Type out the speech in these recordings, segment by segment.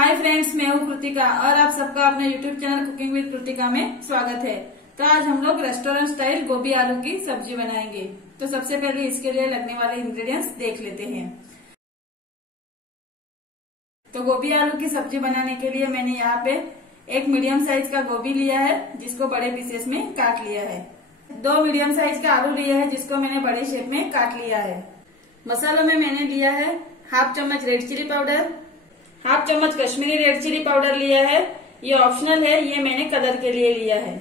Hi friends, मैं हूँ कृतिका और आप सबका अपने YouTube channel cooking with Kritika में स्वागत है। तो आज हम लोग रेस्टोरेंट स्टाइल गोभी आलू की सब्जी बनाएंगे। तो सबसे पहले इसके लिए लगने वाले इंग्रेडिएंट्स देख लेते हैं। तो गोभी आलू की सब्जी बनाने के लिए मैंने यहाँ पे एक मीडियम साइज का गोभी लिया है, जिसको बड़े पीसेस में काट लिया है। 2 मीडियम साइज का आलू लिया है, जिसको मैंने बड़े शेप में काट लिया है। मसालों में मैंने लिया है हाफ चम्मच रेड चिली पाउडर, हाफ चम्मच कश्मीरी रेड चिली पाउडर लिया है, ये ऑप्शनल है, ये मैंने कलर के लिए लिया है।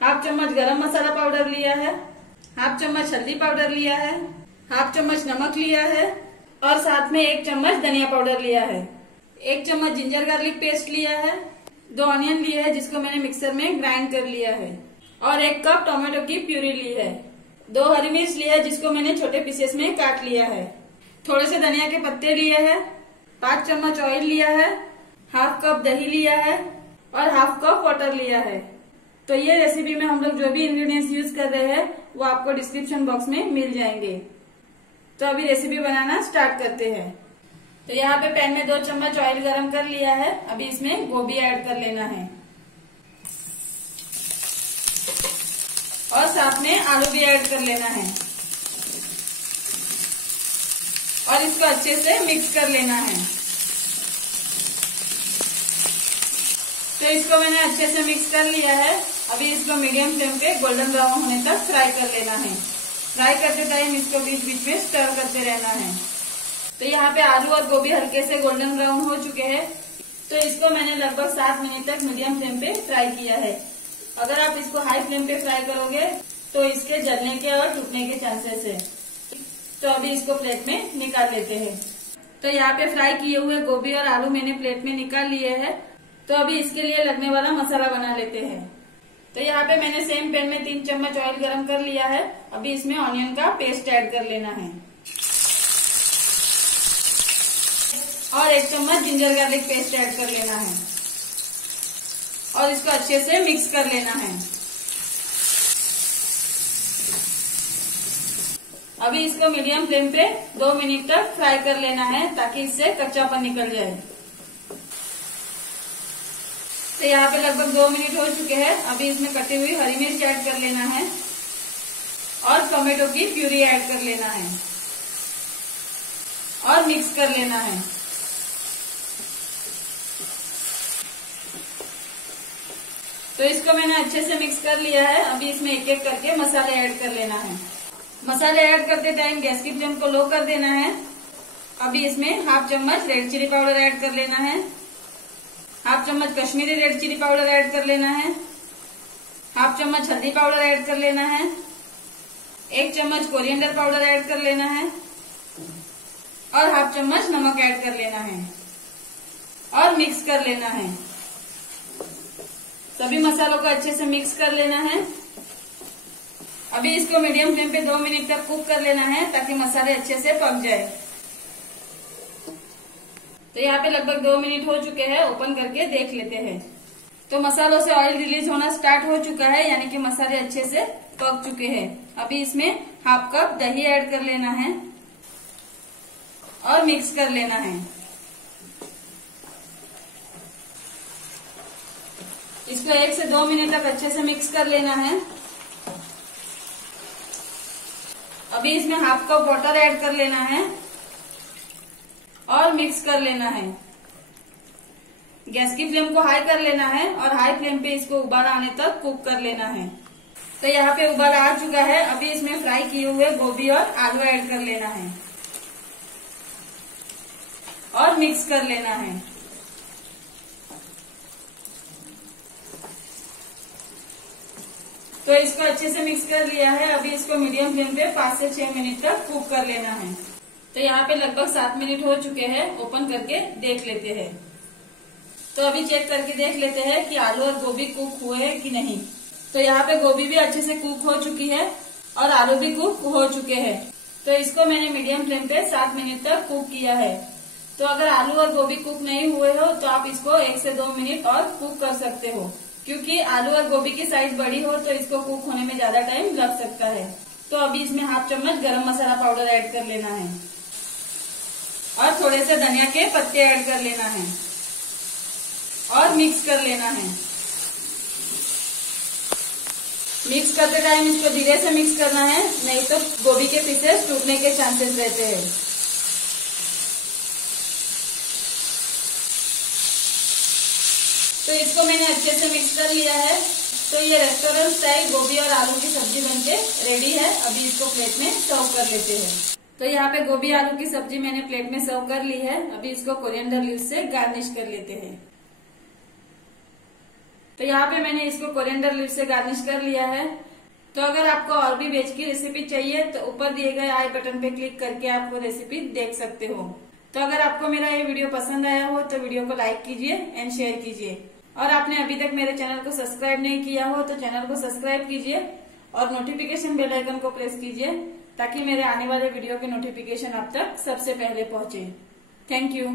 हाफ चम्मच गरम मसाला पाउडर लिया है, हाफ चम्मच हल्दी पाउडर लिया है, हाफ चम्मच नमक लिया है और साथ में 1 चम्मच धनिया पाउडर लिया है। 1 चम्मच जिंजर गार्लिक पेस्ट लिया है, 2 ऑनियन लिए है जिसको मैंने मिक्सर में ग्राइंड कर लिया है और 1 कप टोमेटो की प्यूरी ली है। 2 हरी मिर्च लिया है जिसको मैंने छोटे पीसेस में काट लिया है। थोड़े से धनिया के पत्ते लिए है, 5 चम्मच ऑयल लिया है, हाफ कप दही लिया है और हाफ कप वाटर लिया है। तो ये रेसिपी में हम लोग जो भी इंग्रेडिएंट्स यूज कर रहे हैं वो आपको डिस्क्रिप्शन बॉक्स में मिल जाएंगे। तो अभी रेसिपी बनाना स्टार्ट करते हैं। तो यहाँ पे पैन में 2 चम्मच ऑयल गरम कर लिया है। अभी इसमें गोभी ऐड कर लेना है और साथ में आलू भी ऐड कर लेना है और इसको अच्छे से मिक्स कर लेना है। तो इसको मैंने अच्छे से मिक्स कर लिया है। अभी इसको मीडियम फ्लेम पे गोल्डन ब्राउन होने तक फ्राई कर लेना है। फ्राई करते टाइम इसको बीच बीच में स्टर करते रहना है। तो यहाँ पे आलू और गोभी हल्के से गोल्डन ब्राउन हो चुके हैं। तो इसको मैंने लगभग 7 मिनट तक मीडियम फ्लेम पे फ्राई किया है। अगर आप इसको हाई फ्लेम पे फ्राई करोगे तो इसके जलने के और टूटने के चांसेस है। तो अभी इसको प्लेट में निकाल लेते हैं। तो यहाँ पे फ्राई किए हुए गोभी और आलू मैंने प्लेट में निकाल लिए हैं। तो अभी इसके लिए लगने वाला मसाला बना लेते हैं। तो यहाँ पे मैंने सेम पैन में 3 चम्मच ऑयल गरम कर लिया है। अभी इसमें ऑनियन का पेस्ट ऐड कर लेना है और 1 चम्मच जिंजर गार्लिक पेस्ट ऐड कर लेना है और इसको अच्छे से मिक्स कर लेना है। अभी इसको मीडियम फ्लेम पे 2 मिनट तक फ्राई कर लेना है ताकि इससे कच्चापन निकल जाए। तो यहाँ पे लगभग 2 मिनट हो चुके हैं। अभी इसमें कटी हुई हरी मिर्च ऐड कर लेना है और टोमेटो की प्यूरी ऐड कर लेना है और मिक्स कर लेना है। तो इसको मैंने अच्छे से मिक्स कर लिया है। अभी इसमें एक एक करके मसाले ऐड कर लेना है। मसाले ऐड करते टाइम गैस की फ्लेम को लो कर देना है। अभी इसमें हाफ चम्मच रेड चिली पाउडर ऐड कर लेना है, हाफ चम्मच Kashmiri red chilli powder add कर लेना है, हाफ चम्मच हल्दी पाउडर ऐड कर लेना है, 1 चम्मच कोरिएंडर पाउडर ऐड कर लेना है और हाफ चम्मच नमक ऐड कर लेना है और मिक्स कर लेना है। सभी मसालों को अच्छे से मिक्स कर लेना है। अभी इसको मीडियम फ्लेम पे 2 मिनट तक कुक कर लेना है ताकि मसाले अच्छे से पक जाए। तो यहाँ पे लगभग 2 मिनट हो चुके हैं। ओपन करके देख लेते हैं। तो मसालों से ऑयल रिलीज होना स्टार्ट हो चुका है, यानी कि मसाले अच्छे से पक चुके हैं। अभी इसमें हाफ कप दही ऐड कर लेना है और मिक्स कर लेना है। इसको 1 से 2 मिनट तक अच्छे से मिक्स कर लेना है। अभी इसमें हाफ कप वाटर ऐड कर लेना है और मिक्स कर लेना है। गैस की फ्लेम को हाई कर लेना है और हाई फ्लेम पे इसको उबाल आने तक कुक कर लेना है। तो यहाँ पे उबाल आ चुका है। अभी इसमें फ्राई किए हुए गोभी और आलू ऐड कर लेना है और मिक्स कर लेना है। तो इसको अच्छे से मिक्स कर लिया है। अभी इसको मीडियम फ्लेम पे 5 से 6 मिनट तक कुक कर लेना है। तो यहाँ पे लगभग 7 मिनट हो चुके हैं। ओपन करके देख लेते हैं। तो अभी चेक करके देख लेते हैं कि आलू और गोभी कुक हुए हैं कि नहीं। तो यहाँ पे गोभी भी अच्छे से कुक हो चुकी है और आलू भी कुक हो चुके हैं। तो इसको मैंने मीडियम फ्लेम पे 7 मिनट तक कुक किया है। तो अगर आलू और गोभी कुक नहीं हुए हो तो आप इसको 1 से 2 मिनट और कुक कर सकते हो, क्योंकि आलू और गोभी की साइज बड़ी हो तो इसको कुक होने में ज्यादा टाइम लग सकता है। तो अभी इसमें हाफ चम्मच गरम मसाला पाउडर ऐड कर लेना है और थोड़े से धनिया के पत्ते ऐड कर लेना है और मिक्स कर लेना है। मिक्स करते टाइम इसको धीरे से मिक्स करना है, नहीं तो गोभी के पीसेस टूटने के चांसेस रहते हैं। तो इसको मैंने अच्छे से मिक्स कर लिया है। तो ये रेस्टोरेंट स्टाइल गोभी और आलू की सब्जी बनके रेडी है। अभी इसको प्लेट में सर्व कर लेते हैं। तो यहाँ पे गोभी आलू की सब्जी मैंने प्लेट में सर्व कर ली है। अभी इसको कोरिएंडर लीव्स से गार्निश कर लेते हैं। तो यहाँ पे मैंने इसको कोरिएंडर लीव्स से गार्निश कर लिया है। तो अगर आपको और भी वेज की रेसिपी चाहिए तो ऊपर दिए गए आई बटन पे क्लिक करके आप वो रेसिपी देख सकते हो। तो अगर आपको मेरा ये वीडियो पसंद आया हो तो वीडियो को लाइक कीजिए एंड शेयर कीजिए। और आपने अभी तक मेरे चैनल को सब्सक्राइब नहीं किया हो तो चैनल को सब्सक्राइब कीजिए और नोटिफिकेशन बेल आइकन को प्रेस कीजिए ताकि मेरे आने वाले वीडियो के नोटिफिकेशन आप तक सबसे पहले पहुंचे। Thank you.